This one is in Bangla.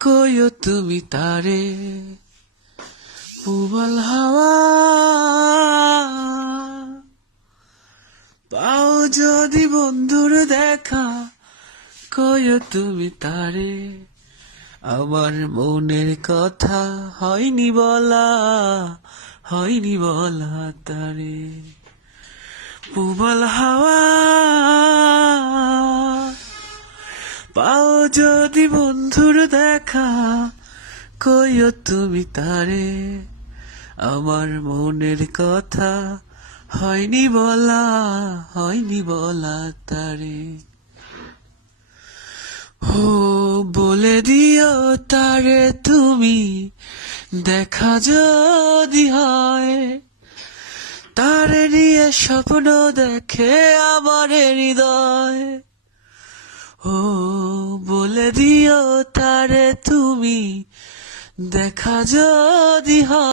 কইও তুমি তারে পুবাল হাওয়া পাও যদি বন্ধুর দেখা কইও তুমি তারে আমার মনের কথা হয়নি বলা তারে পুবাল হাওয়া পাও যদি বন্ধুর দেখা কইও তুমি তারে আমার মনের কথা হয়নি বলা তারে ও বলে দিও তারে তুমি দেখা যদি হয় তারে নিয়ে স্বপ্ন দেখে আমার হৃদয় ও বলে দিও তারে তুমি দেখা যদি হয়